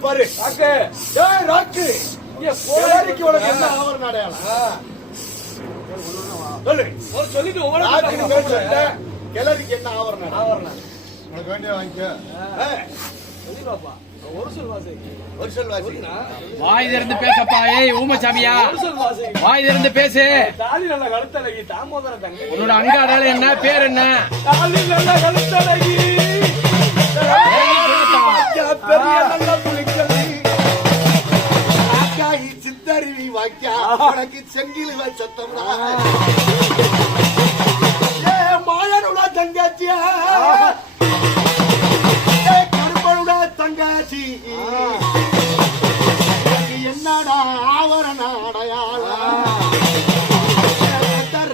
பாரு ராக்கு உனக்கு என்ன ஆவரண அடையாளம் சொல்லு சொல்லிட்டு ஒவ்வொரு கிளறிக்கு என்ன ஆவரண? ஆவரணம் உனக்கு வேண்டிய வாங்கிக்க வாய் திறந்து பேசப்பா ஏய் சொல் வாசி வாய் திறந்து பேசு. தாலி உன்னோட அங்க அடையாளம் என்ன பேர் என்ன? சித்தருவி வாக்கியா உனக்கு செங்கிலி சத்தம்னா ஏ மாயனுடா தங்காச்சியா கருப்பனுடா தங்காச்சி என்னடா ஆவரண அடையாளம்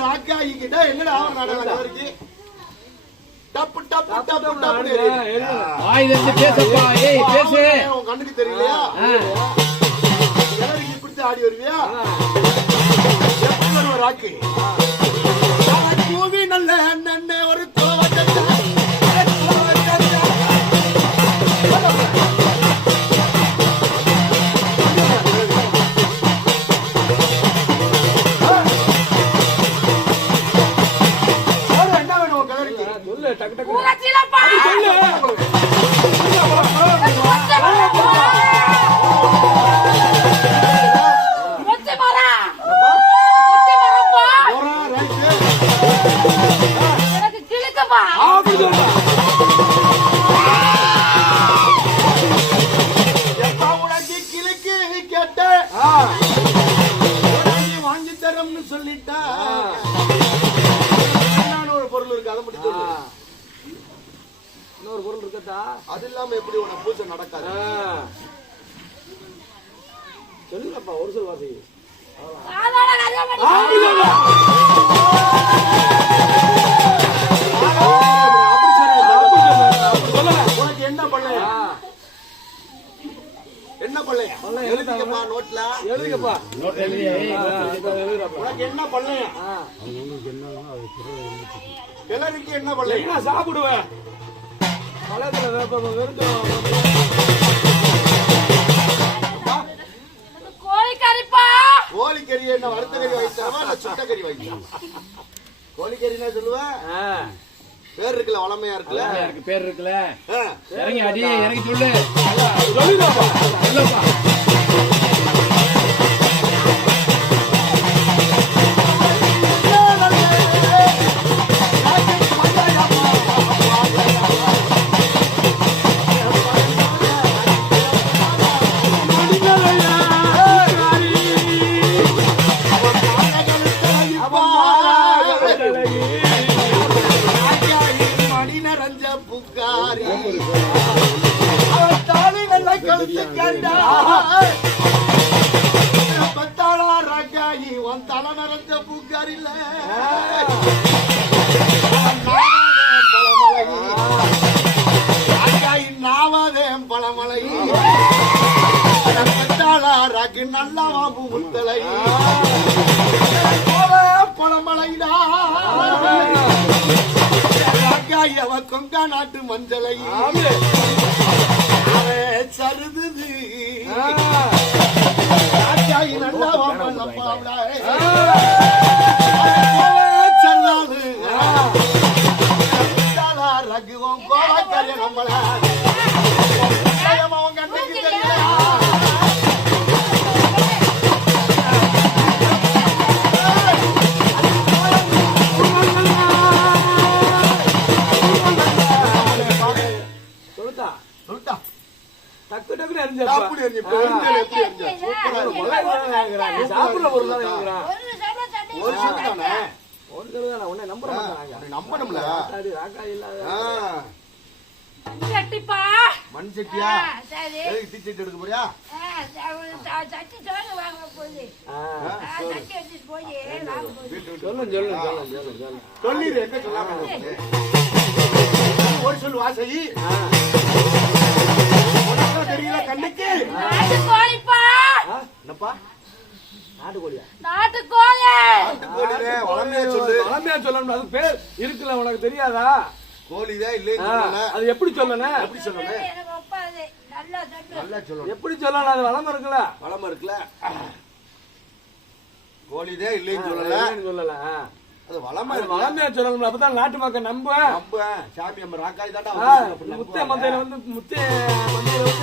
ராக்காயி கிட்ட என்னடா ஆவரண அடையாளம் இருக்கு டப்பு டப்பு டப்பு டப்பு வாய் திறந்து பேசப்பா. ஏய் பேசு. உன் கண்ணுக்கு தெரியலையா. கிளறிக்கு இப்படித்து ஆடி வருவியா? எப்படி வருவ ராக்கு கூவி நல்ல நன்ன இன்னொரு பொருள் இருக்கட்டா? அது இல்லாம எப்படி உனக்கு பூஜை நடக்காது? சொல்லுங்கப்பா ஒரு சொல் வாசி. என்ன பல்லையா? எழுதிக்கப்பா நோட்ல. எழுதுங்கப்பா ஏய், எழுதுறப்பா உனக்கு என்ன பண்ணலையா கிளறிக்கு என்ன பண்ணலையா என்ன சாப்பிடுவேன் பழத்துல வேப்ப கோழிக்கறி என்ன வறுத்த கறி இல்ல சுட்ட கறி வைத்தா கோழிக்கறி என்ன சொல்லுவேன் பேர் இருக்குல்ல வளமையா இருக்குல்ல எனக்கு பேர் இருக்குல்ல. இறங்கி அடி இறங்கி சொல்லு சொல்லுங்கப்பா சொல்லப்பா மணி பத்தாளா ராக்காயி உன் தலை நிறைஞ்ச புக்காரி இல்ல நாவாதேம் பழமலை. பத்தாளா ராக்கு நல்லா வாம்பு முத்தலை. பழமலைடா. ராக்காய் அவ கொங்கா நாட்டு மஞ்சளை. சருதுது. நல்லா சல்லாது. ரகுவம் கோவாக்காரிய நம்மள சாப்பிடுற பொருள் தானே கேக்குறான் ஒரு நிமிஷம் சட்டை ஒரு சொட்டு தானே? உன்னை நம்புற மாட்டாங்க நம்பணும்ல. இல்லாத சட்டிப்பா மண் சட்டியா? சரி. எடுக்க போறியா? ச- சட்டி சோறு வாங்க போகுது. ஆ, ஆ, சட்டி எடுத்துட்டு போய் வாங்க போகுது. சொல்லுங்க சொல்லுங்க சொல்லுங்க சொல்லுங்க சொல்லுங்க சொல்லிடு எங்க சொல்லாம? ஒரு சொல் வாசகி. தெரியல கண்ணுக்கு. நாட்டு கோழிப்பா என்னப்பா? நாட்டுக்கோழியா? நாட்டு கோழி கோழிதே வளமையா சொல்லு. பழமையா சொல்லணும் அது பேர் இருக்குல்ல உனக்கு தெரியாதா? கோழிதே இல்லைன்னு ஆ, சொல்லல. அது எப்படி சொல்லணும்? எப்படி சொல்லணும்? நல்லா சொல்லு. நல்லா சொல்லணும். எப்படி சொல்லலாம் அது வளம் இருக்குல்ல? வளம் இருக்குல்ல. கோழிதே இல்லைன்னு சொல்லல. இல்லைன்னு சொல்லல. அது வளமா வளமையா சொல்லணும் அப்பதான் நாட்டு மக்கள் நம்ப நம்ப சாமி நம்ம ராக்காய் தாண்டா ஆ, முத்தை மந்தையில வந்து முத்தை மந்தையில